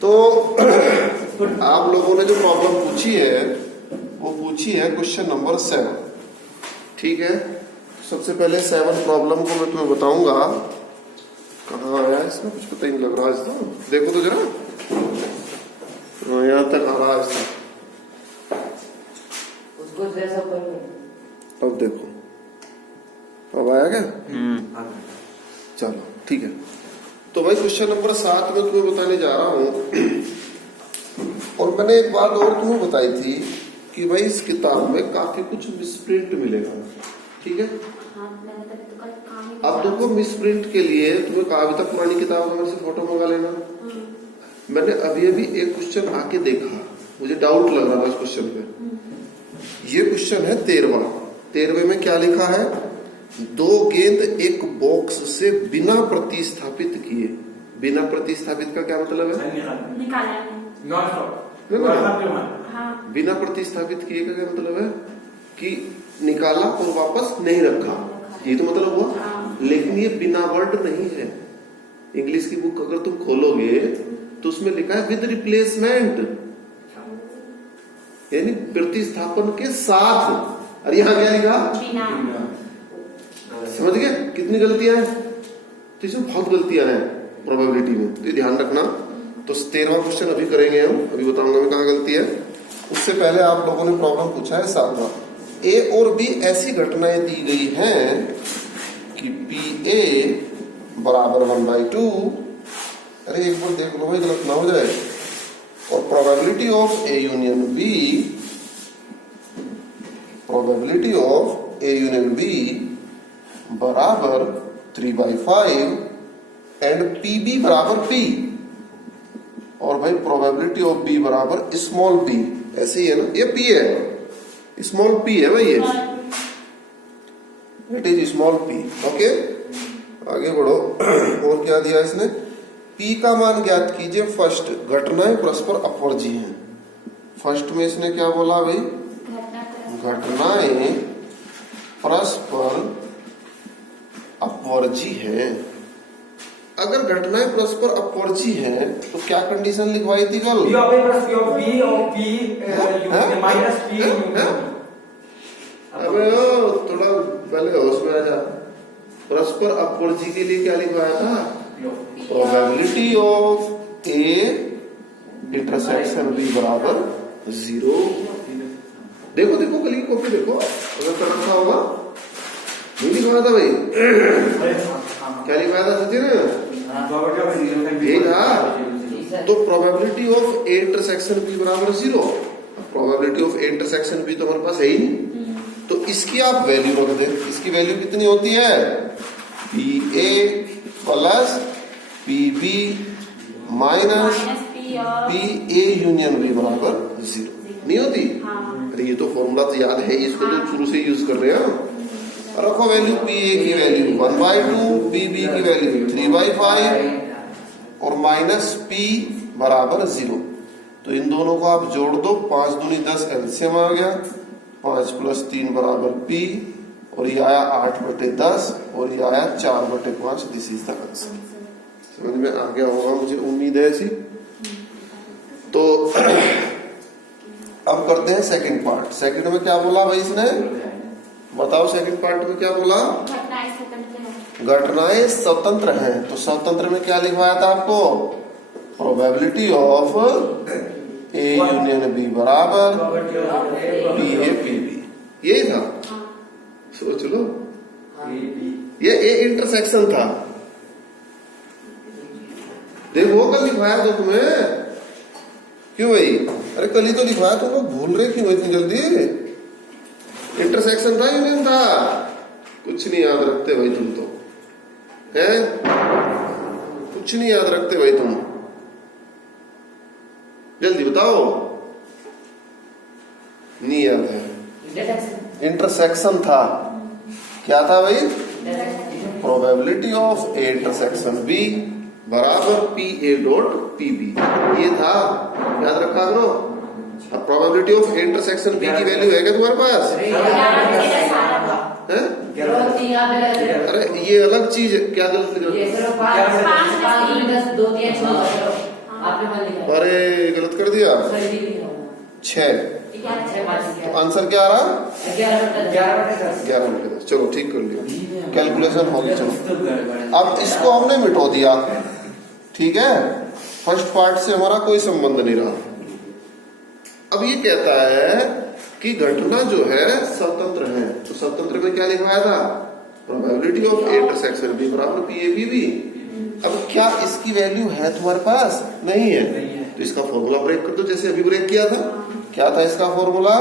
तो आप लोगों ने जो प्रॉब्लम पूछी है वो पूछी है क्वेश्चन नंबर 7। ठीक है, सबसे पहले 7 प्रॉब्लम को मैं तुम्हें बताऊंगा। कहाँ आया इसमें कुछ पता ही नहीं लग रहा है। तो देखो तो जरा, यहाँ तक आ रहा है इसका। उसको जैसा अब देखो, अब आया क्या? चलो ठीक है। तो भाई क्वेश्चन नंबर 7 में तुम्हें बताने जा रहा हूं। और मैंने एक बात और तुम्हें बताई थी कि भाई इस किताब में काफी कुछ मिसप्रिंट मिलेगा। ठीक है, अब तुमको मिसप्रिंट के लिए तुम्हें कहा भी था पुरानी किताब में से फोटो मंगा लेना। मैंने अभी अभी एक क्वेश्चन आके देखा, मुझे डाउट लग रहा था इस क्वेश्चन पे। ये क्वेश्चन है 13वें में क्या लिखा है? 2 गेंद एक बॉक्स से बिना प्रतिस्थापित किए। बिना प्रतिस्थापित का क्या मतलब है? बिना प्रतिस्थापित किए का क्या मतलब है? कि निकाला और वापस नहीं रखा, ये तो मतलब हुआ। लेकिन ये बिना वर्ड नहीं है। इंग्लिश की बुक अगर तुम खोलोगे तो उसमें लिखा है विद रिप्लेसमेंट, यानी प्रतिस्थापन के साथ। और यहां क्या लिखा? समझ गए कितनी गलतियां हैं? तो इसमें बहुत गलतियां हैं प्रोबेबिलिटी में, तो ध्यान रखना। तो 13वां क्वेश्चन अभी करेंगे हम, अभी बताऊंगा मैं कहाँ गलती है। उससे पहले आप लोगों ने प्रॉब्लम पूछा है 7वां। ए और बी ऐसी घटनाएं दी गई हैं कि पी ए बराबर 1/2। अरे एक बार देख लो भाई, गलत ना हो जाए। और probability of A union B, probability of A union B बराबर 3/5 एंड पी बी बराबर पी। और भाई प्रोबेबिलिटी ऑफ बी बराबर स्मॉल पी, ऐसे ही है ना? ये पी है, स्मॉल पी है भाई, ये it is small P. Okay, आगे बढ़ो। और क्या दिया इसने? पी का मान ज्ञात कीजिए। फर्स्ट, घटनाएं परस्पर अपवर्जी हैं। फर्स्ट में इसने क्या बोला भाई? घटनाएं परस्पर अपवर्जी है। अगर घटनाएं परस्पर अपवर्जी हैं तो क्या कंडीशन लिखवाई थी कल? अबे थोड़ा पहले होश में आ जा। परस्पर अपवर्जी के लिए क्या लिखवाया था? Probability of A intersection B बराबर 0। देखो देखो कल की कॉपी देखो, अगर कर रखा होगा। नहीं लिखवाया था भाई? क्या लिखवाया था सचिन? यही था। तो probability of A intersection B बराबर 0। Probability of A intersection B तो हमारे पास है ही नहीं, तो इसकी आप वैल्यू रख दे। इसकी वैल्यू कितनी होती है? P A plus P B minus P A union B बराबर 0 नहीं होती? अरे ये तो फॉर्मूला तो याद है, इसको तो शुरू से यूज कर रहे हैं। रखो वैल्यू पी ए की वैल्यू 1/2, पी बी की वैल्यू 3/5 और माइनस पी बराबर 0। तो इन दोनों को आप जोड़ दो, 5 दूनी 10 एलसीएम आ गया। 5 + 3 बराबर पी, और ये आया 8/10 और ये आया 4/5। This is the answer. समझ में आ गया होगा, मुझे उम्मीद है ऐसी। तो अब करते हैं सेकंड पार्ट। सेकंड में क्या बोला भाई इसने? बताओ सेकंड पार्ट में क्या बोला? घटनाएं स्वतंत्र हैं। तो स्वतंत्र में क्या लिखवाया था आपको? Probability of A union B बराबर पी ए पी बी, यही था। सोच लो, ये ए इंटरसेक्शन था। देखो कल लिखवाया तो तुम्हें, क्यों भाई? अरे कल ही तो लिखवाया, तुम लोग भूल रहे क्यों इतनी जल्दी? इंटरसेक्शन था, यूनियन था। कुछ नहीं याद रखते भाई तुम तो, है? कुछ नहीं याद रखते भाई तुम। जल्दी बताओ। नहीं याद है? इंटरसेक्शन था। क्या था भाई? Probability of A intersection B बराबर P A dot P B, ये था। याद रखा करो। अब probability of A intersection B की वैल्यू है क्या तुम्हारे पास? है? अरे ये अलग चीज है। क्या गलत? आपने मान लिखा अरे गलत कर दिया, सर ये लिखा हुआ 6। छह पाँच तो आंसर क्या आ रहा? 11/10 11/10। चलो ठीक कर लिया, कैलकुलेशन होगी। चलो अब इसको हमने मिटो दिया, ठीक है। फर्स्ट पार्ट से हमारा कोई संबंध नहीं रहा। अब ये कहता है कि घटना जो है स्वतंत्र है, तो स्वतंत्र में क्या लिखवाया था? Probability of A intersection B बराबर पी ए बी बी। अब क्या इसकी वैल्यू है तुम्हारे पास? नहीं है, तो इसका फॉर्मूला ब्रेक कर दो, जैसे अभी ब्रेक किया था। क्या था इसका formula?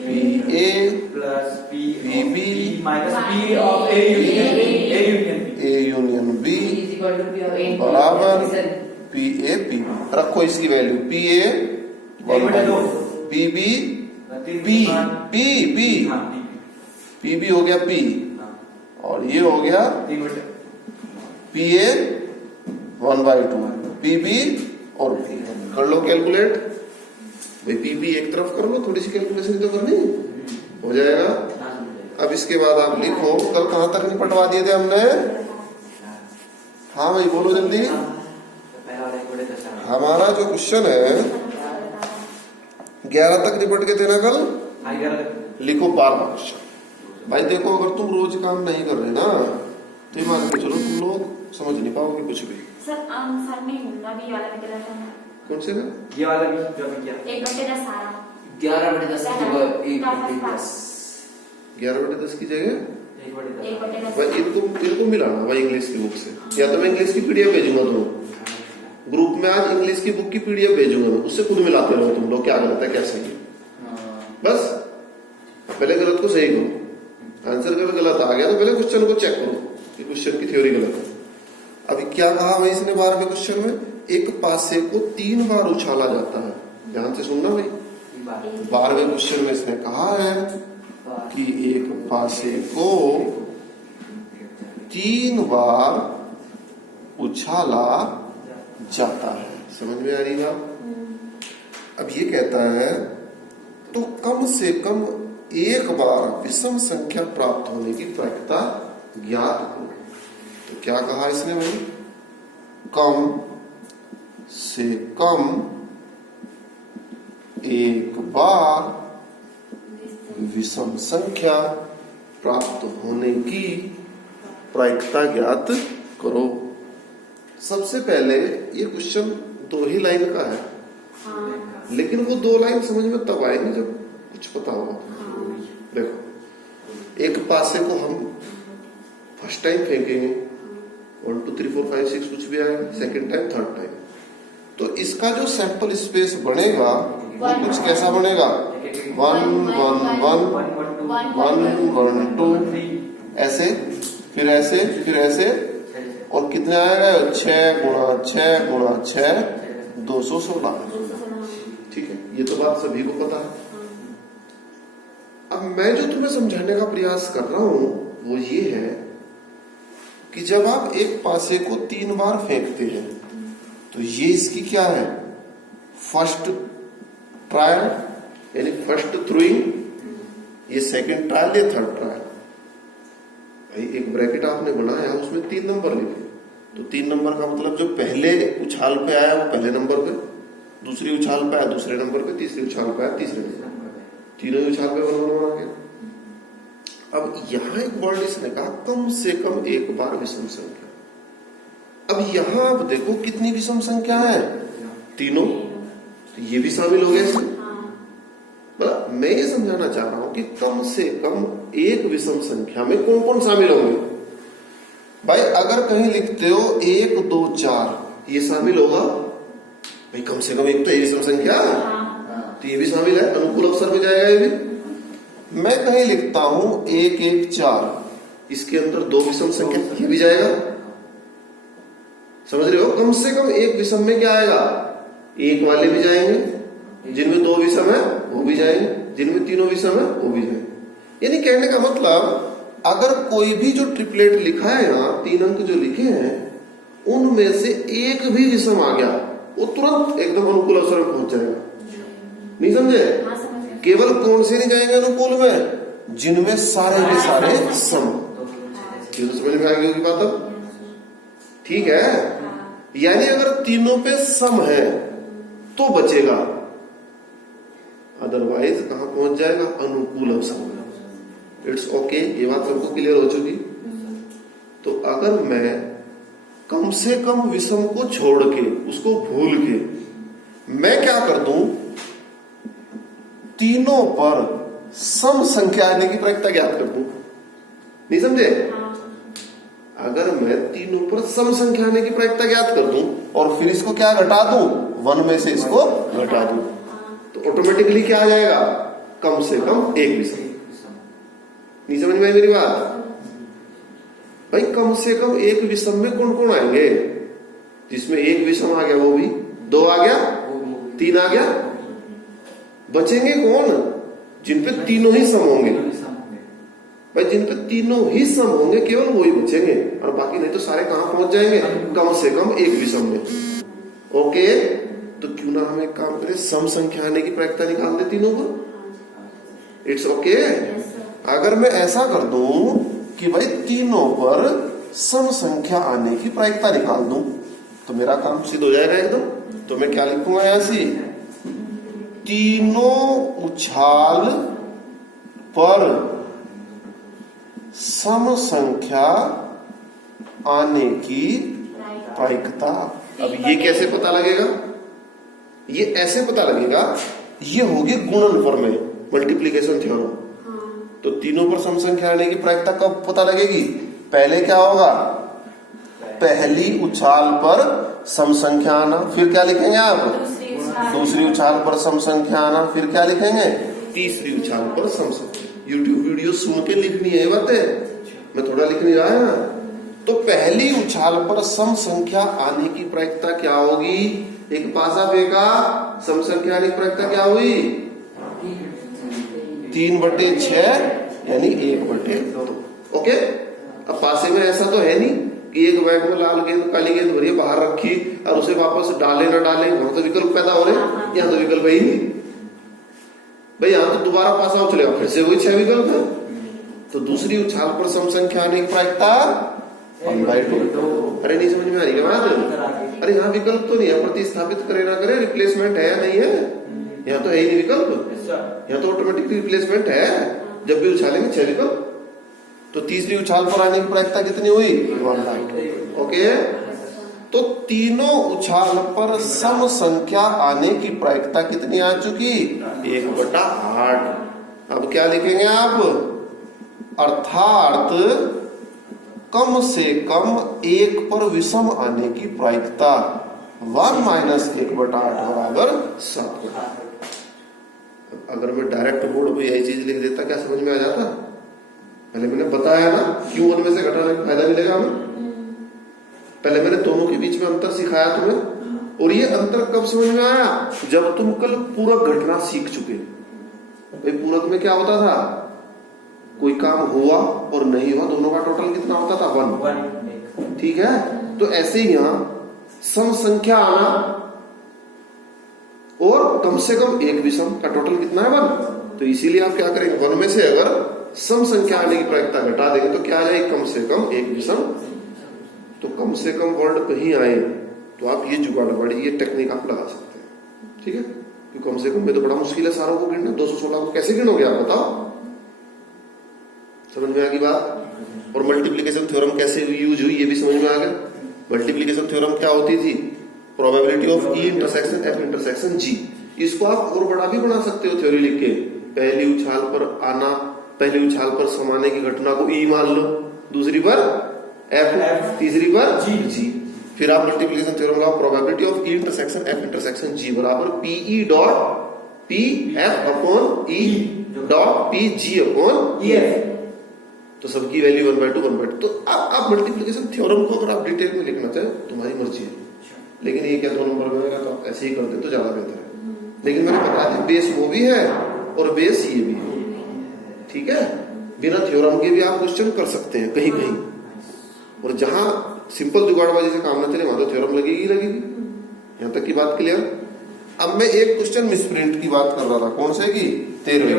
P A plus P B minus P of A union B is equal to P of A बराबर पी ए पी। रखो इसकी वैल्यू, P A P B P P P P B हो गया पी, और ये हो गया पी ए 1/2 पी बी और पी। कर लो कैलकुलेट भाई, पी बी एक तरफ कर लो, थोड़ी सी कैलकुलेशन तो करनी हो जाएगा। अब इसके बाद आप लिखो, कल कहां तक निपटवा दिए थे हमने? हाँ भाई बोलो जल्दी। हमारा जो क्वेश्चन है 11 तक निपट के थे ना कल। लिखो 12 क्वेश्चन। भाई देखो, अगर तुम रोज काम नहीं कर रहे ना तो ये मान के चलो तुम लोग समझ नहीं पाओगे कुछ भी। सर आंसर में होगा भी वाला भी गलत है। कौन से का? ये वाला भी जो अभी किया 1/10 सारा 11/10 की जगह 1/10 11/10 की जगह 1/10 भाई इनको मिलाना भाई इंग्लिश की बुक से, या तो मैं इंग्लिश की पीडीएफ भेजूंगा तुम ग्रुप में। आज इंग्लिश की बुक की पीडीएफ भेजूंगा मैं, उससे खुद मिलाते रहो तुम लोग, क्या गलत है क्या सही है। बस पहले गलत को सही करो, आंसर गलत आ गया तो पहले क्वेश्चन को चेक करो कि क्वेश्चन की थ्योरी गलत है। अभी क्या कहा भाई इसने 12वें क्वेश्चन में? एक पासे को 3 बार उछाला जाता है। ध्यान से सुनना भाई, 12वें क्वेश्चन में इसने कहा है कि एक पासे को 3 बार उछाला जाता है। समझ में आ रही बात? अब ये कहता है तो कम से कम एक बार विषम संख्या प्राप्त होने की प्रायिकता ज्ञात करो। तो क्या कहा इसने भाई? कम से कम एक बार विषम संख्या प्राप्त होने की प्रायिकता ज्ञात करो। सबसे पहले ये क्वेश्चन 2 ही लाइन का है, लेकिन वो 2 लाइन समझ में तब आएंगे जब कुछ पता होगा। देखो, एक पासे को हम फर्स्ट टाइम फेंकेंगे, 1 2 3 4 5 6 कुछ भी आएगा, सेकंड टाइम, थर्ड टाइम, तो इसका जो सैंपल स्पेस बनेगा वो कुछ कैसा बनेगा? 1 1 1 1 1 2 ऐसे, फिर ऐसे, फिर ऐसे, और कितने आएगा? 6 × 6 × 6 216। ठीक है, ये तो बात सभी को पता है। अब मैं जो तुम्हें समझाने का प्रयास कर रहा हूं वो ये है कि जब आप एक पासे को 3 बार फेंकते हैं तो ये इसकी क्या है? फर्स्ट ट्रायल यानी फर्स्ट थ्रोइंग, ये सेकंड ट्रायल, ये थर्ड ट्रायल। एक ब्रैकेट आपने बनाया, उसमें 3 नंबर लिखे, तो 3 नंबर का मतलब जो पहले उछाल पे आया वो पहले नंबर पे, दूसरी उछाल पे आया दूसरे नंबर पे, तीसरी उछाल पे आया तीसरे नंबर पे, तीनों उछाल पे बना गया। अब यहां एक वर्ड इसने कहा कम से कम एक बार विषम संख्या। अब यहां आप देखो कितनी विषम संख्या है? तीनों, तो ये भी शामिल हो गए इसमें। मैं ये समझाना चाह रहा हूं कि कम से कम एक विषम संख्या में कौन कौन शामिल होंगे। भाई अगर कहीं लिखते हो 1 2 4, ये शामिल होगा भाई, कम से कम एक तो विषम संख्या, तो ये भी शामिल है, अनुकूल अवसर में जाएगा ये भी। मैं कहीं लिखता हूं 1 1 4, इसके अंदर 2 विषम संख्या, ये भी जाएगा। समझ रहे हो? कम से कम एक विषम में क्या आएगा? 1 वाले भी जाएंगे, जिनमें 2 विषम है वो भी जाएंगे, जिनमें 3 विषम है वो भी जाएंगे। यानी कहने का मतलब अगर कोई भी जो ट्रिपलेट लिखा है यहाँ, 3 अंक जो लिखे हैं, उनमें से एक भी विषम आ गया, वो तुरंत एकदम अनुकूल अवसर में पहुंच जाएगा। नहीं समझे? केवल कौन से नहीं जाएंगे अनुकूल में? जिनमें सारे के सारे सम। समझ में आ गई होगी बात अब? ठीक है, यानी अगर तीनों पे सम है तो बचेगा, अदरवाइज कहां पहुंच जाएगा, अनुकूल अवसर में। इट्स ओके, ये बात सबको क्लियर हो चुकी। तो अगर मैं कम से कम विषम को छोड़ के, उसको भूल के मैं क्या कर दूं, तीनों पर सम संख्या आने की प्रायिकता ज्ञात कर दूं। नहीं समझे? अगर मैं तीनों पर सम संख्या आने की प्रायिकता ज्ञात कर दूं और फिर इसको क्या घटा दूं, 1 में से इसको घटा दूं, तो ऑटोमेटिकली क्या आ जाएगा, कम से कम एक विषम। नहीं समझ में आई मेरी बात? भाई कम से कम एक विषम में कौन कौन आएंगे, जिसमें एक विषम आ गया वो भी, 2 आ गया, 3 आ गया, बचेंगे कौन, जिन पे तीनों ही सम होंगे। भाई जिन पे तीनों ही सम होंगे केवल वो ही बचेंगे, और बाकी नहीं तो सारे कहां पहुंच जाएंगे, कम से कम एक विषम में। ओके, तो क्यों ना हम एक काम करें, सम संख्या आने की प्रायिकता निकाल दे तीनों पर। It's okay. अगर मैं ऐसा कर दूं कि भाई तीनों पर सम संख्या आने की प्रायिकता निकाल दूं, तो मेरा काम सिद्ध हो जाएगा एकदम। तो मैं क्या लिखूंगा ऐसी, तीनों उछाल पर सम संख्या आने की प्रायिकता। अब ये कैसे पता लगेगा, ये ऐसे पता लगेगा, ये होगी गुणनफल में, मल्टीप्लीकेशन थ्योरम। तो तीनों पर सम संख्या आने की प्रायिकता कब पता लगेगी, पहले क्या होगा, पहली उछाल पर सम संख्या आना, फिर क्या लिखेंगे आप, दूसरी उछाल पर सम संख्या आना, फिर क्या लिखेंगे, तीसरी उछाल पर सम संख्या। YouTube वीडियो सुन के लिखनी है बातें, मैं थोड़ा लिख नहीं रहा है। तो पहली उछाल पर सम संख्या आने की प्रायिकता क्या होगी, एक पासा फेंका, सम संख्या आने की प्रायिकता क्या हुई, 3/6 यानी 1/2। ओके, अब पासे में ऐसा तो है नहीं कि एक बैग में लाल गेंद काली गेंद भरी बाहर रखी और उसे वापस डाले ना डाले, वहां तो विकल्प पैदा हो रहे, यहाँ तो विकल्प है ही नहीं। भाई यहाँ तो दोबारा पासा उछलेगा, फिर से वही 6 विकल्प है। तो दूसरी उछाल पर सम संख्या आने की प्रायिकता 1/2। अरे नहीं समझ में आ रही क्या बात? अरे यहाँ विकल्प तो नहीं है, प्रतिस्थापित करे ना करे, रिप्लेसमेंट है या नहीं है, यहाँ तो है ही नहीं विकल्प, यहाँ तो ऑटोमेटिक रिप्लेसमेंट है, जब भी उछालेंगे 6 विकल्प। तो तीसरी उछाल पर आने की प्रायिकता कितनी हुई, 1/2। ओके, तो तीनों उछाल पर सम संख्या आने की प्रायिकता कितनी आ चुकी, 1/8। अब क्या लिखेंगे आप, अर्थात कम से कम 1 पर विषम आने की प्रायिकता 1 - 1/8 बराबर 7/8। अगर मैं डायरेक्ट बोर्ड पे यही चीज लिख देता, क्या समझ में आ जाता? पहले मैंने बताया ना क्यों 1 में से घटाने का फायदा मिलेगा हमें। पहले मैंने दोनों के बीच में अंतर सिखाया तुम्हें, और ये अंतर कब समझ में आया, जब तुम कल पूरक घटना सीख चुके। भाई पूरक में क्या होता था, कोई काम हुआ और नहीं हुआ, दोनों का टोटल कितना होता था, 1। ठीक है, तो ऐसे ही यहां सम संख्या आना और कम से कम एक विषम का टोटल कितना है, 1। तो इसीलिए आप क्या करेंगे, 1 में से अगर सम संख्या आने की प्रायिकता घटा देंगे तो क्या आ जाएगी, कम से कम एक विषम। तो कम से कम वर्ड कहीं आए तो आप ये जुगाड़ बड़ी, ये टेक्निक आप लगा सकते हैं। ठीक है, कि कम से कम में तो बड़ा मुश्किल है सारों को गिनना, 216 को कैसे गिनोगे आप बताओ, समझ में आ गई बात। और मल्टीप्लिकेशन थ्योरम कैसे यूज हुई ये भी समझ में आ गया। मल्टीप्लिकेशन थ्योरम क्या होती थी, probability of E intersection F intersection G। इसको आप और बड़ा भी बना सकते हो थ्योरी लिख के, पहली उछाल पर आना, पहली उछाल पर समाने की घटना को E मान लो, दूसरी पर F, तीसरी पर G। फिर आप मल्टीप्लिकेशन थ्योरम का probability of E intersection F intersection G बराबर PE dot PF upon E dot PG upon EF। तो सबकी वैल्यू 1/2। तो आप मल्टीप्लिकेशन थ्योरम को अगर आप डिटेल में लिखना चाहे तुम्हारी मर्जी है, लेकिन ये क्या 2 नंबर में होगा, तो आप ऐसे ही करते तो ज्यादा बेहतर है। लेकिन मैंने बता दिया बेस वो भी है और बेस ये भी है। ठीक है, बिना थ्योरम के भी आप क्वेश्चन कर सकते हैं कहीं कहीं, और जहां सिंपल जुगाड़बाजी से काम ना चले वहां तो थ्योरम लगेगी। यहां तक की बात क्लियर। अब मैं एक क्वेश्चन मिसप्रिंट की बात कर रहा था, कौन से की, 13वें।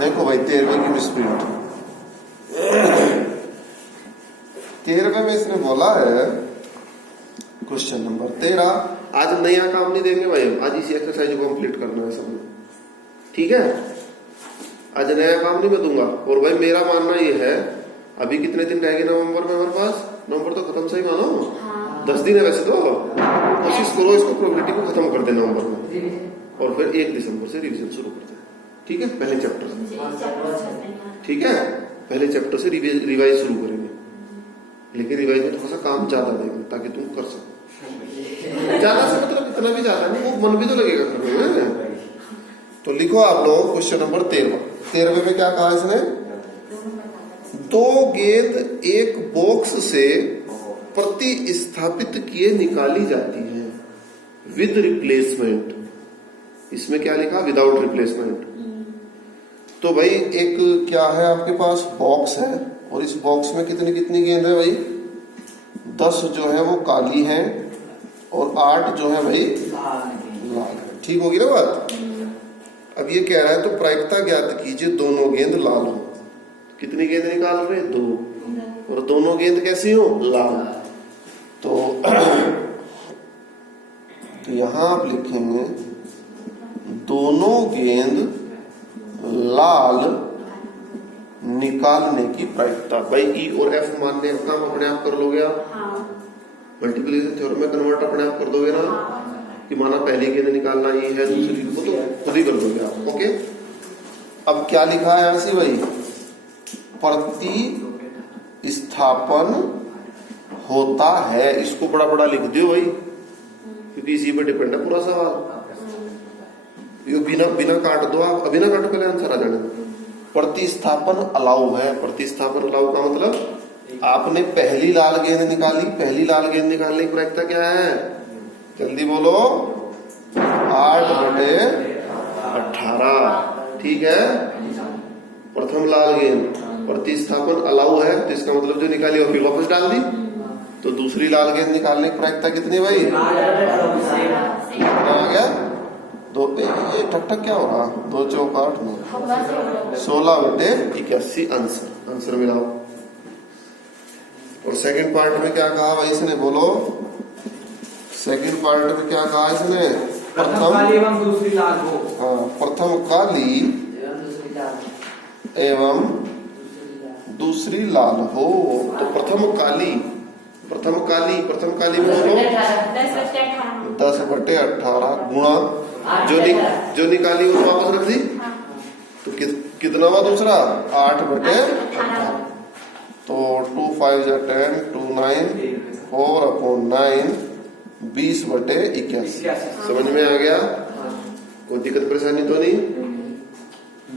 देखो भाई 13वें की मिसप्रिंट, 13वें में इसने बोला है क्वेश्चन नंबर 13। आज नया काम नहीं देंगे भाई, आज इसी एक्सरसाइज को कंप्लीट करना है सबने, ठीक है। आज नया काम नहीं मैं दूंगा। और भाई मेरा मानना ये है, अभी कितने दिन रह गए नवंबर में हमारे पास? नवंबर तो खत्म सही मानो, 10 दिन है वैसे तो। कोशिश करो इसको प्रोबेबिलिटी को खत्म कर देना नवंबर में, और फिर 1 दिसंबर से रिवीजन शुरू करते हैं, ठीक है। पहले चैप्टर से, ठीक है, पहले चैप्टर से रिवाइज शुरू करेंगे, लेकिन रिवाइज में थोड़ा सा काम ज्यादा देंगे ताकि तुम कर सको। ज्यादा से मतलब इतना भी ज्यादा नहीं, वो मन भी तो लगेगा करने में। तो लिखो आप लोग क्वेश्चन नंबर 13 में क्या कहा इसने? 2 गेंद एक बॉक्स से प्रतिस्थापित किए निकाली जाती है विद रिप्लेसमेंट। इसमें क्या लिखा? Without replacement. तो भाई एक क्या है आपके पास? बॉक्स है, और इस बॉक्स में कितनी कितनी गेंद है भाई? 10 जो है वो काली है और 8 जो है भाई लाल है। ठीक होगी ना बात? अब ये कह रहा है तो प्रायिकता ज्ञात कीजिए दोनों गेंद लाल हो। कितनी गेंद निकाल रहे? 2, और दोनों गेंद कैसी हो? लाल। तो यहां आप लिखेंगे दोनों गेंद लाल निकालने की प्रायिकता। भाई ई और एफ मानने का काम अपने आप कर लोगे आप, मल्टीप्लिकेशन थ्योरम में कन्वर्ट अपने आप कर दोगे ना, कि माना पहली गेंद निकालना ये है, दूसरी को तो खुद ही कर दोगे आप। ओके, अब क्या लिखा है यहां से भाई? प्रतिस्थापन होता है। इसको बड़ा बड़ा लिख दियो भाई, क्योंकि इसी पे डिपेंड है पूरा सवाल। ये बिना काट दो आप, बिना काटो पहले आंसर आ जाने दो। प्रतिस्थापन अलाउ है। प्रतिस्थापन अलाउ का मतलब आपने पहली लाल गेंद निकाली, पहली लाल गेंद निकालने की प्रायिकता क्या है? जल्दी बोलो, 8/18। ठीक है, प्रथम लाल गेंद प्रतिस्थापन अलाउ है, तो इसका मतलब जो निकाली और फिर वापस डाल दी। तो दूसरी लाल गेंद निकालने की प्रायिकता कितनी भाई? आ गया 2। ये ठक ठक क्या हो रहा? 2 चौक 8 9, 16/81 आंसर मिलाओ। और सेकंड पार्ट में क्या कहा भाई इसने? बोलो, सेकंड पार्ट में क्या कहा इसने? प्रथम काली एवं दूसरी लाल हो। हाँ, प्रथम काली एवं दूसरी लाल हो। तो प्रथम काली में बोलो 10/18 गुणा जो निकाली वो वापस रख दी। तो कितना हुआ दूसरा? 8/18। तो 2 5 10 2 9 4/9 20/81। समझ में आ गया? कोई दिक्कत परेशानी तो नहीं?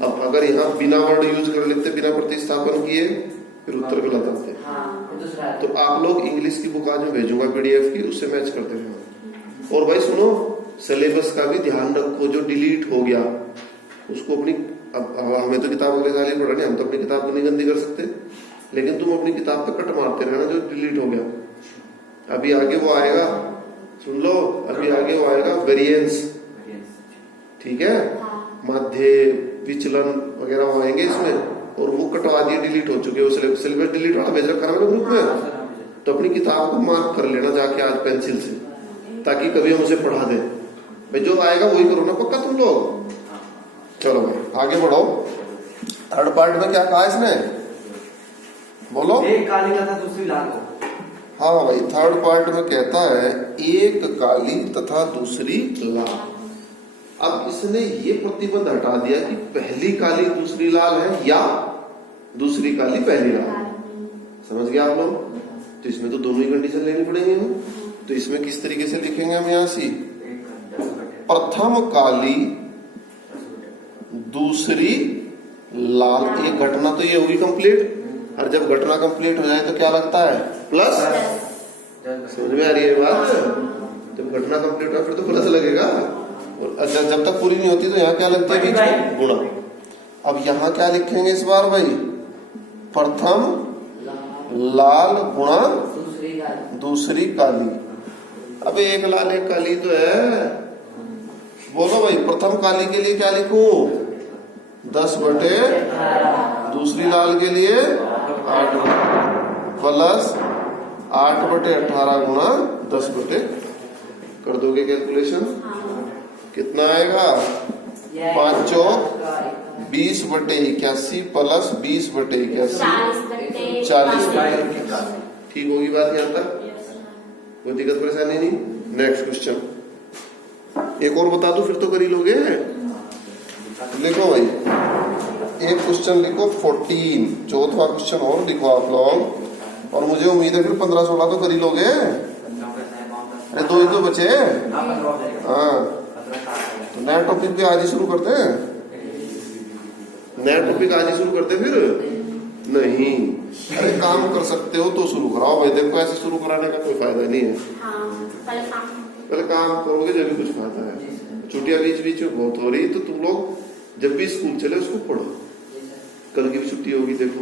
अब अगर यहाँ बिना वर्ड यूज कर लेते, बिना प्रतिस्थापन किए, फिर उत्तर गलत आते। तो आप लोग इंग्लिश की बुक आज में भेजूंगा PDF की, उससे मैच करते रहो। और भाई सुनो, सिलेबस का भी ध्यान रखो। जो डिलीट हो गया उसको अपनी, अब हमें तो किताब अगले साल ही पढ़ा नहीं, हम तो अपनी किताब को नहीं गंदी कर सकते, लेकिन तुम अपनी किताब पे कट मारते रहना जो डिलीट हो गया। अभी आगे वो आएगा, सुन लो, अभी आगे वो आएगा वेरिएंस, ठीक है, माध्य विचलन वगैरह वो आएंगे इसमें, और वो कटवा दिए, डिलीट हो चुके हो। सिलेबस डिलीट वाला भेज रखा ना मेरे ग्रुप में, तो अपनी किताब को मार्क कर लेना जाके आज पेंसिल से, ताकि कभी हम उसे पढ़ा दे। भाई जो आएगा वही करो ना पक्का तुम लोग। चलो भाई आगे बढ़ो। थर्ड पार्ट में क्या कहा इसने? बोलो। एक काली तथा दूसरी लाल हो। हाँ भाई, थर्ड पार्ट में कहता है एक काली तथा दूसरी लाल। अब इसने ये प्रतिबंध हटा दिया कि पहली काली दूसरी लाल है या दूसरी काली पहली लाल। समझ गया आप लोग? तो इसमें तो दोनों ही कंडीशन लेनी पड़ेंगी हमें। तो इसमें किस तरीके से लिखेंगे हम? यहां से प्रथम काली दूसरी लाल, एक घटना तो ये होगी कंप्लीट। और जब घटना कंप्लीट हो जाए तो क्या लगता है? प्लस। समझ में आ रही है बात? जब घटना कंप्लीट हो फिर तो प्लस लगेगा, और जब तक पूरी नहीं होती तो यहाँ क्या लगता है? गुणा। अब यहाँ क्या लिखेंगे इस बार भाई? प्रथम लाल गुणा दूसरी काली। अब एक लाल एक काली तो है। बोलो भाई, प्रथम काली के लिए क्या लिखूं? 10/, दूसरी लाल के लिए 8 प्लस 8/18 गुणा 10 बटे कर दोगे कैलकुलेशन, हाँ कितना आएगा? 5 चौक 20 बटे 81 प्लस 20 बटे 81, 40 बटे 81। ठीक होगी बात यहाँ तक? कोई दिक्कत परेशानी नहीं? नेक्स्ट क्वेश्चन एक और बता दो फिर तो कर ही लोगे। लिखो भाई, एक क्वेश्चन लिखो 14, चौथा क्वेश्चन और लिखो आप लोग, और मुझे उम्मीद है फिर 15-16 तो कर ही लोगे। अरे 2 ही तो बचे। हाँ तो नया टॉपिक पे आज ही शुरू करते हैं। नया टॉपिक आज ही शुरू करते हैं फिर? नहीं, अरे काम कर सकते हो तो शुरू कराओ भाई। देखो ऐसे शुरू कराने का कोई फायदा नहीं है। हाँ पहले काम करोगे जब भी कुछ फायदा है। छुट्टियां बीच बीच में बहुत हो रही, तो तुम लोग जब भी स्कूल चले उसको पढ़ो। कल की भी छुट्टी होगी, देखो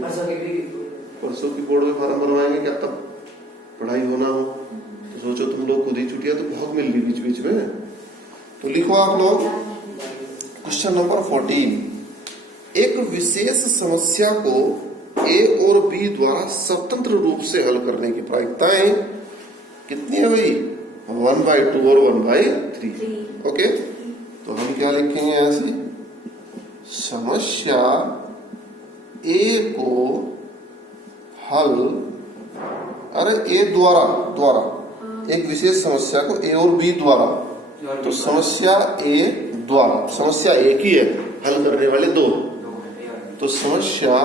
परसों की बोर्ड में फॉर्म बनवाएंगे, क्या तब पढ़ाई होना हो तो सोचो तुम लोग खुद ही छुट्टियां तो बहुत मिल रही बीच बीच में। तो लिखो आप लोग क्वेश्चन नंबर 14, एक विशेष समस्या को ए और बी द्वारा स्वतंत्र रूप से हल करने की प्रायिकताएं कितनी है भाई? 1/2 और 1/3। ओके, तो हम क्या लिखेंगे ऐसे? समस्या ए को हल, अरे ए द्वारा एक विशेष समस्या को ए और बी द्वारा, तो समस्या ए द्वारा, समस्या एक ही है, हल करने वाले दो, तो समस्या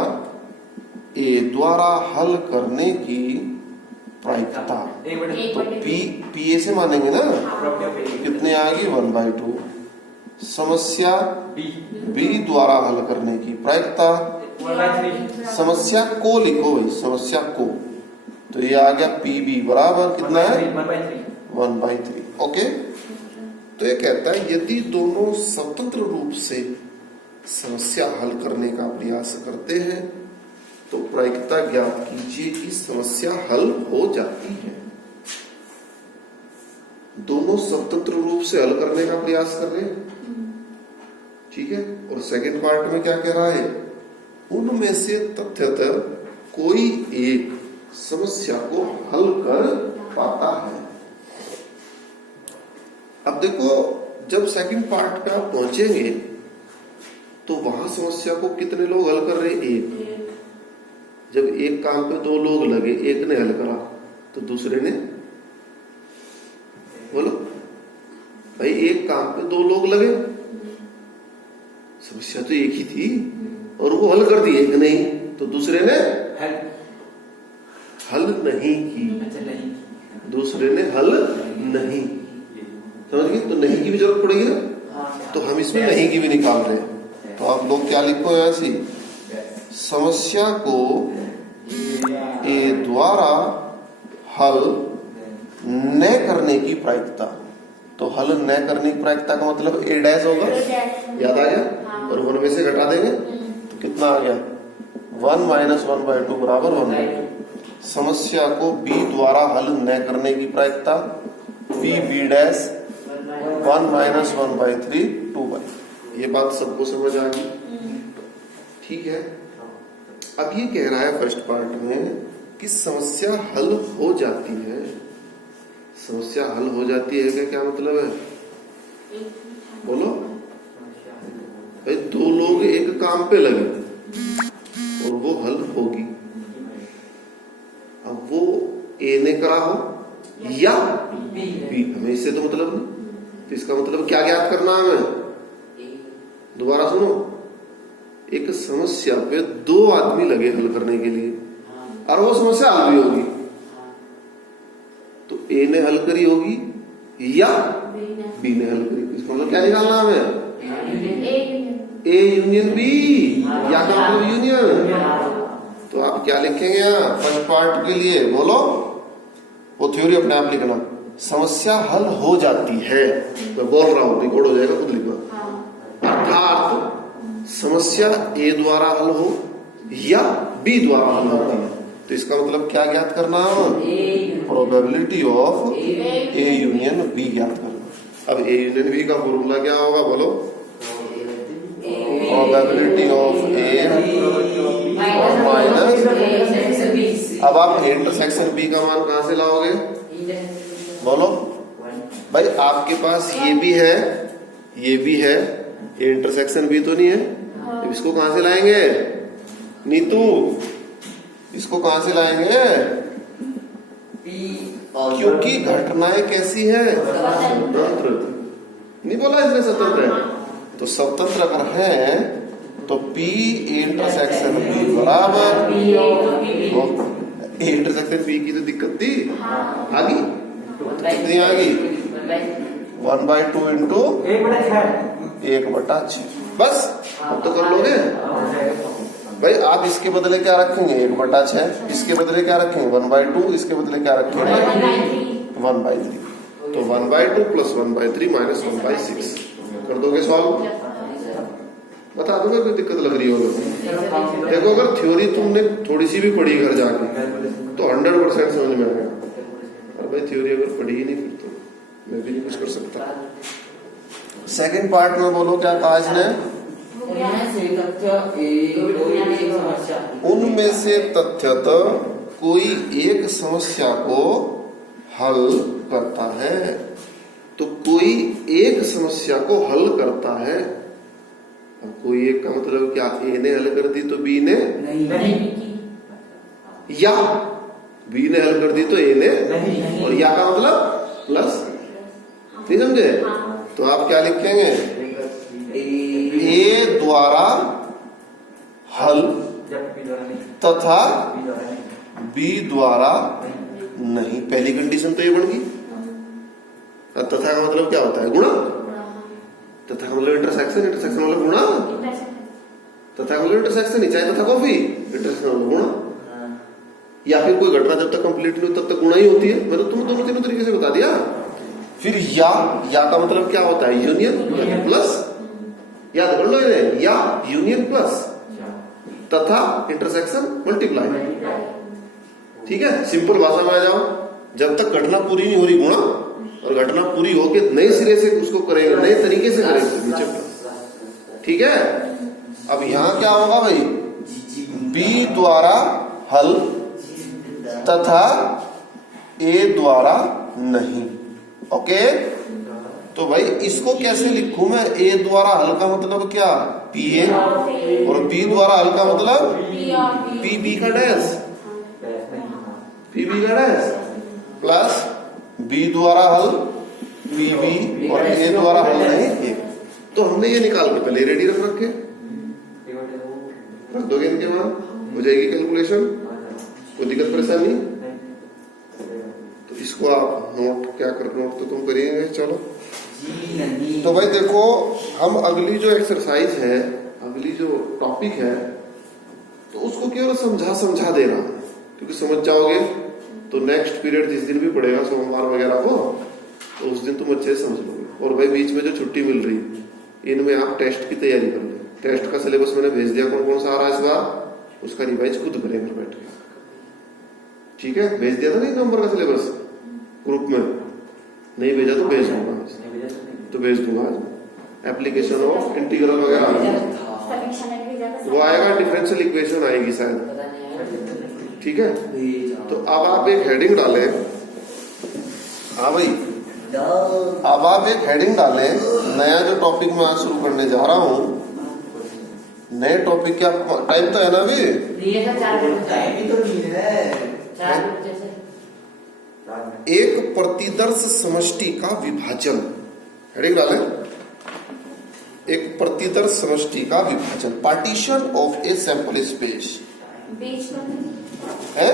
ए द्वारा हल करने की प्रायिकता तो पी ए से मानेंगे ना, कितने आएगी? 1/2। समस्या बी द्वारा हल करने की प्रायिकता, समस्या को लिखो भाई, समस्या को, तो ये आ गया पी बी बराबर कितना है? 1/3। ओके, तो ये कहता है यदि दोनों स्वतंत्र रूप से समस्या हल करने का प्रयास करते हैं तो प्रायिकता ज्ञात कीजिए कि समस्या हल हो जाती है। दोनों स्वतंत्र रूप से हल करने का प्रयास कर रहे हैं, ठीक है। और सेकंड पार्ट में क्या कह रहा है? उनमें से तथ्यतः कोई एक समस्या को हल कर पाता है। अब देखो, जब सेकंड पार्ट पे आप पहुंचेंगे तो वहां समस्या को कितने लोग हल कर रहे हैं? एक। जब एक काम पे 2 लोग लगे, एक ने हल करा तो दूसरे ने, बोलो भाई, एक काम पे 2 लोग लगे, समस्या तो एक ही थी और वो हल कर दी, एक नहीं, तो दूसरे ने हल नहीं की, दूसरे ने हल नहीं, समझ गए? तो नहीं की भी जरूरत पड़ेगी ना, तो हम इसमें नहीं की भी निकाल रहे हैं। तो आप लोग क्या लिखो ऐसी? समस्या को ए द्वारा हल न करने की प्रायिकता, तो हल न करने की प्रायिकता का मतलब ए डैश होगा, याद आ गया? और 1 में से घटा देंगे तो कितना आ गया? 1 - 1/2 बराबर 1/2। समस्या को बी द्वारा हल न करने की प्रायिकता पी बी डैश 1 - 1/3 2/। ये बात सबको समझ आ गई? ठीक है। अब ये कह रहा है फर्स्ट पार्ट में कि समस्या हल हो जाती है। समस्या हल हो जाती है क्या मतलब है? बोलो भाई, 2 लोग एक काम पे लगे और वो हल होगी। अब वो ए ने करा हो या बी, हमें इससे तो मतलब नहीं। तो इसका मतलब क्या ज्ञात करना है हमें? दोबारा सुनो, एक समस्या पे 2 आदमी लगे हल करने के लिए और वो समस्या हल भी होगी, तो ए ने हल करी होगी या बी ने हल करी। इसका मतलब क्या निकालना हमें? ए यूनियन बी, या का मतलब यूनियन। तो आप क्या लिखेंगे यहाँ फर्स्ट पार्ट के लिए? बोलो, वो थ्योरी अपने आप लिखना। समस्या हल हो जाती है, मैं बोल रहा हूं, रिकॉर्ड हो जाएगा, खुद लिखना। अर्थात समस्या ए द्वारा हल हो या बी द्वारा हल होती है, तो इसका मतलब क्या ज्ञात करना है? Probability of A union B ज्ञात करना। अब ए यूनियन बी का फॉर्मूला क्या होगा? बोलो, प्रोबेबिलिटी ऑफ ए माइनस, अब आप इंटरसेक्शन बी का मान कहां से लाओगे? बोलो भाई, आपके पास ये भी है, ये भी है, ये इंटरसेक्शन भी तो नहीं है, तो इसको कहां से लाएंगे नीतू? इसको कहां से लाएंगे? क्योंकि घटनाएं कैसी है? स्वतंत्र। नहीं बोला इसने स्वतंत्र है, तो स्वतंत्र अगर है तो P इंटरसेक्शन B बराबर इंटरसेक्शन B की तो दिक्कत थी, आ गई? कितनी आ गई? 1/2 इंटू 1/6। बस अब तो कर लोगे भाई। आप इसके बदले क्या रखेंगे? 1/6। इसके बदले क्या रखेंगे? 1/2। इसके बदले क्या रखेंगे? 1/3। तो 1/2 प्लस 1/3 माइनस 1/6 कर दोगे सॉल्व? बता दो कोई दिक्कत लग रही होगी। देखो अगर थ्योरी तुमने थोड़ी सी भी पढ़ी घर जाके तो 100% समझ में आएगा, और भाई थ्योरी अगर पढ़ी ही नहीं फिर तो मैं भी नहीं कुछ कर सकता। सेकंड पार्ट में बोलो क्या कहा इसने? उनमें से तथ्यतः कोई एक समस्या को हल करता है। तो कोई एक समस्या को हल करता है। अब कोई एक का मतलब क्या? ए ने हल कर दी तो बी ने नहीं, या बी ने हल कर दी तो ए ने, और या का मतलब प्लस। नहीं समझे? तो आप क्या लिखेंगे? ए द्वारा हल तथा बी द्वारा नहीं। पहली कंडीशन तो ये बन गई। तथा का मतलब क्या होता है? गुणा। तथा का मतलब इंटरसेक्शन, इंटरसेक्शन मतलब गुणा। तथा का मतलब इंटरसेक्शन ही, चाहे तथा कॉफी, इंटरसेक्शन मतलब गुणा। या फिर कोई घटना जब तक कंप्लीट नहीं हो तब तक गुणा ही होती है। मैंने तुम्हें दोनों तीनों तरीके से बता दिया। फिर या का मतलब क्या होता है? Union plus. याद कर लो इन्हें, या यूनियन प्लस तथा इंटरसेक्शन मल्टीप्लाई। ठीक है, सिंपल भाषा में आ जाओ। जब तक घटना पूरी नहीं हो रही गुणा, और घटना पूरी होके नए सिरे से उसको करेंगे, नए तरीके से करेंगे नीचे पर। ठीक है, अब यहां क्या होगा भाई? बी द्वारा हल तथा ए द्वारा नहीं। ओके, तो भाई इसको कैसे लिखूं मैं? ए द्वारा हल का मतलब क्या? पी ए, और बी द्वारा हल का मतलब पी बी का डैश, पी बी का डैश प्लस बी द्वारा हल पी बी, और ए द्वारा हल नहीं। तो हमने ये निकाल के पहले रेडी रख रखे, रख दोगे इनके बाद हो जाएगी कैलकुलेशन। कोई दिक्कत परेशानी? तो इसको आप नोट क्या कर, नोट तो तुम करिएंगे। चलो तो भाई देखो, हम अगली जो एक्सरसाइज है, अगली जो टॉपिक है, तो उसको केवल समझा दे रहा, क्योंकि समझ जाओगे तो नेक्स्ट पीरियड जिस दिन भी पड़ेगा सोमवार वगैरह को, तो उस दिन तुम अच्छे से समझ लोगे। और भाई बीच में जो छुट्टी मिल रही, इनमें आप टेस्ट की तैयारी कर लो। टेस्ट का सिलेबस मैंने भेज दिया, कौन कौन सा आ रहा है इस बार, उसका रिवाइज खुद करें घर बैठ के। ठीक है, भेज दिया था ना नंबर का सिलेबस ग्रुप में? नहीं भेजा तो भेज दूंगा, तो भेज दूंगा आज। एप्लीकेशन ऑफ इंटीग्रल वगैरह वो आएगा, डिफरेंशियल इक्वेशन आएगी शायद। ठीक है, तो अब आप एक हेडिंग डालें। हाँ भाई, अब आप एक हेडिंग डालें। नया जो टॉपिक मैं आज शुरू करने जा रहा हूँ, नए टॉपिक क्या टाइम तो है ना अभी? एक प्रतिदर्श समष्टि का विभाजन। हेडिंग डालें, एक प्रतिदर्श समष्टि का विभाजन, partition of a sample space. है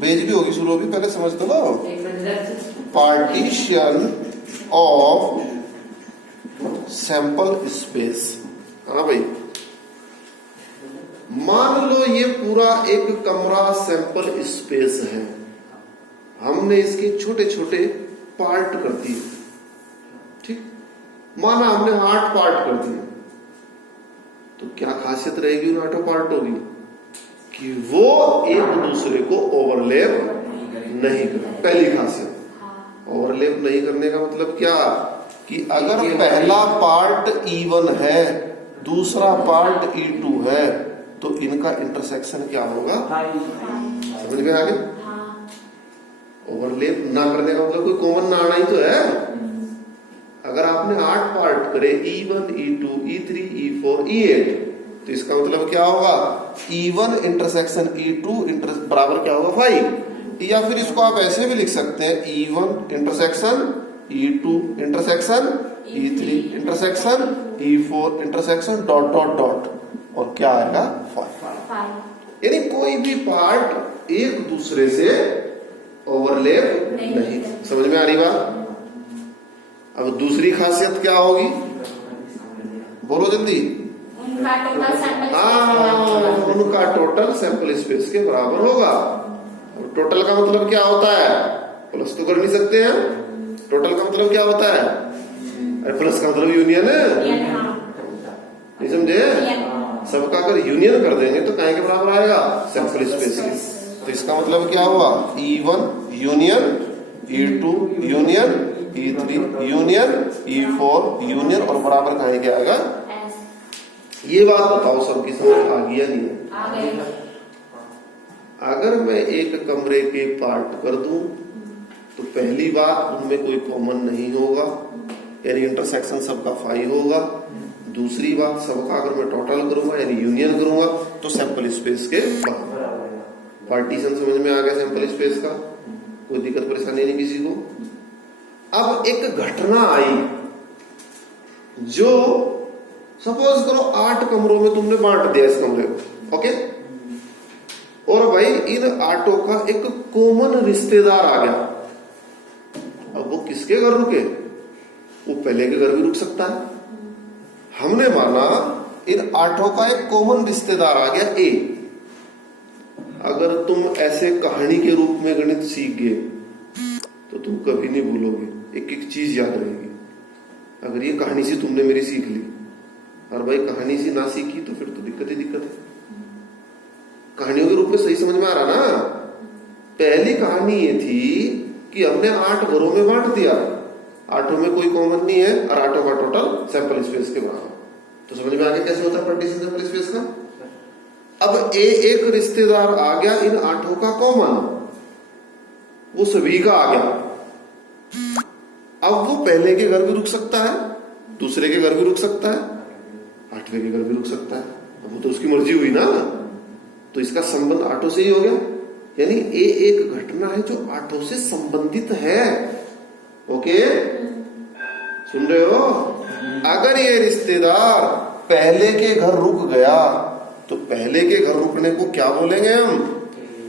बेज भी होगी शुरू, भी पहले समझ दो। Partition of sample space. हाँ भाई, मान लो ये पूरा एक कमरा सैंपल स्पेस है, हमने इसके छोटे छोटे पार्ट कर दिए। ठीक, माना हमने 8 पार्ट कर दिए, तो क्या खासियत रहेगी उन 8 पार्टों की? कि वो एक दूसरे को ओवरलैप नहीं कर। पहली खासियत ओवरलैप नहीं करने का मतलब क्या? कि अगर पहला पार्ट E1 है, दूसरा पार्ट E2 है, तो इनका इंटरसेक्शन क्या होगा? समझ में आ गया? ओवरलैप ना करने का मतलब कोई कॉमन ना आना ही तो है। अगर आपने 8 पार्ट करे E1, E2, E3, E4, E8 तो इसका मतलब क्या होगा E1 इंटरसेक्शन E2 बराबर क्या होगा 5। या फिर इसको आप ऐसे भी लिख सकते हैं E1 intersection E2 intersection E3 intersection E4 intersection dot dot dot और क्या आएगा 5। 5 यानी कोई भी पार्ट एक दूसरे से ओवरलैप नहीं। समझ में आ रही बात? अब दूसरी खासियत क्या होगी बोलो जल्दी। उनका टोटल सैंपल हाँ, उनका टोटल सैंपल स्पेस के बराबर होगा। टोटल का मतलब क्या होता है? प्लस तो कर नहीं सकते हैं। टोटल का मतलब क्या होता है? अरे प्लस का मतलब यूनियन है, नहीं समझे? सबका अगर यूनियन कर देंगे तो कहीं के बराबर आएगा सैंपल स्पेस के। तो इसका मतलब क्या हुआ E1 union E2 union E3 union E4 union और बराबर कहीं के आएगा। ये बात बताओ सबकी समझ आ गई या नहीं? अगर मैं एक कमरे के पार्ट कर दूं तो पहली बात उनमें कोई कॉमन नहीं होगा, यानी इंटरसेक्शन सबका 5 होगा। दूसरी बात सबका अगर मैं टोटल करूंगा यानी यूनियन करूंगा तो सैंपल स्पेस के बराबर। पार्टीशन समझ में आ गया सैंपल स्पेस का? कोई दिक्कत परेशानी नहीं किसी को? अब एक घटना आई जो सपोज करो 8 कमरों में तुमने बांट दिया इस कमरे को, ओके? और भाई इन 8 का एक कॉमन रिश्तेदार आ गया। अब वो किसके घर रुके? वो पहले के घर भी रुक सकता है। हमने माना इन 8 का एक कॉमन रिश्तेदार आ गया ए। अगर तुम ऐसे कहानी के रूप में गणित सीख गए तो तुम कभी नहीं भूलोगे, एक एक चीज याद रहेगी। अगर ये कहानी से तुमने मेरी सीख ली और भाई कहानी से ना सीखी तो फिर तो दिक्कत ही दिक्कत है। कहानियों के रूप में सही समझ में आ रहा ना? पहली कहानी ये थी कि हमने 8 घरों में बांट दिया, 8 में कोई कॉमन नहीं है और 8 का टोटल सैंपल स्पेस के बराबर। तो समझ में आ गया कैसे होता है पार्टीशन सैंपल स्पेस का? अब एक रिश्तेदार आ गया इन 8 का कॉमन, वो सभी का आ गया। अब वो पहले के घर भी रुक सकता है, दूसरे के घर भी रुक सकता है, 8वें के घर भी रुक सकता है। अब वो तो उसकी मर्जी हुई ना। तो इसका संबंध 8 से ही हो गया, यानी ये एक घटना है जो 8 से संबंधित है। ओके, सुन रहे हो? अगर ये रिश्तेदार पहले के घर रुक गया तो पहले के घर रुकने को क्या बोलेंगे हम?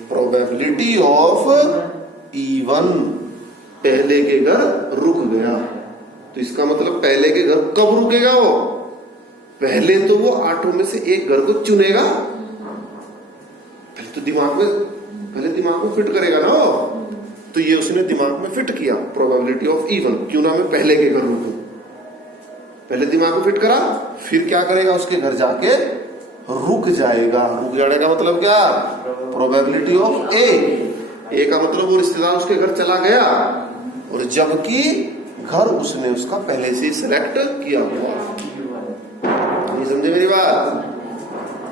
Probability of E1। पहले के घर रुक गया तो इसका मतलब पहले के घर कब रुकेगा? वो पहले तो वो 8 में से एक घर को चुनेगा, पहले दिमाग में फिट करेगा ना वो। तो ये उसने दिमाग में फिट किया प्रोबेबिलिटी ऑफ E1, क्यों ना मैं पहले के घर रुकूं। पहले दिमाग में फिट करा, फिर क्या करेगा? उसके घर जाके रुक जाएगा। रुक जाने का मतलब क्या? प्रोबेबिलिटी ऑफ ए का मतलब वो रिश्तेदार उसके घर चला गया और जबकि घर उसने उसका पहले से सिलेक्ट किया हुआ। नहीं समझे मेरी बात?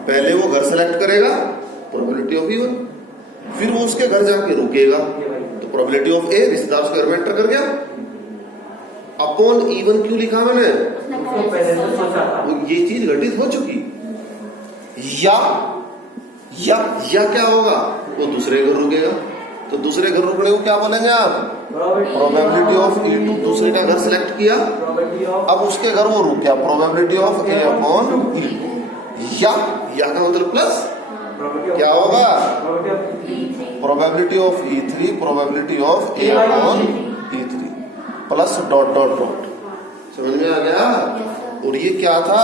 पहले वो घर सेलेक्ट करेगा प्रोबेबिलिटी ऑफ E1, फिर वो उसके घर जाके रुकेगा तो प्रोबेबिलिटी ऑफ ए, रिश्तेदार उसके घर में एंटर कर गया। अपॉन E1 क्यों लिखा मैंने? वो ये चीज घटित हो चुकी। या क्या होगा? वो दूसरे घर रुकेगा तो दूसरे घर रुकने को क्या बोलेंगे आप? Probability of E2। दूसरे का घर सिलेक्ट किया, अब उसके घर वो रुक गया, probability of A upon E2। या का मतलब प्लस क्या होगा? Probability of E3 probability of A upon E3 plus dot dot dot. समझ में आ गया? और ये क्या था?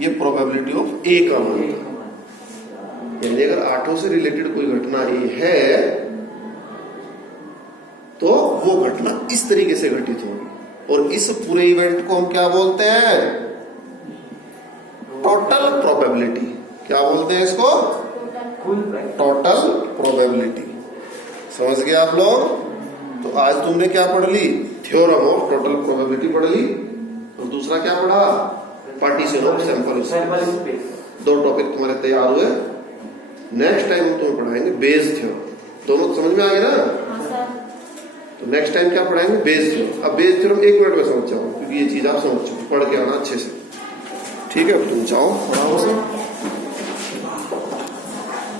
ये प्रोबेबिलिटी ऑफ ए का मान था। यानी अगर 8 से रिलेटेड कोई घटना ए है तो वो घटना इस तरीके से घटित होगी और इस पूरे इवेंट को हम क्या बोलते हैं? Total probability. क्या बोलते हैं इसको? Total probability. समझ गए आप लोग? तो आज तुमने क्या पढ़ ली? थ्योरम ऑफ टोटल प्रोबेबिलिटी पढ़ ली और दूसरा क्या पढ़ा? Partition of sample space. 2 topic तुम्हारे तैयार हुए। नेक्स्ट टाइम हम तुम्हें पढ़ाएंगे बेस थ्योरम। दोनों समझ में आ गए ना? तो नेक्स्ट टाइम क्या पढ़ाएंगे, बेस थ्योरम। अब बेस थ्योरम 1 मिनट में समझ जाओ, क्योंकि ये चीज आप समझ चुके, पढ़ के आना अच्छे से। ठीक है, तुम जाओ आराम से।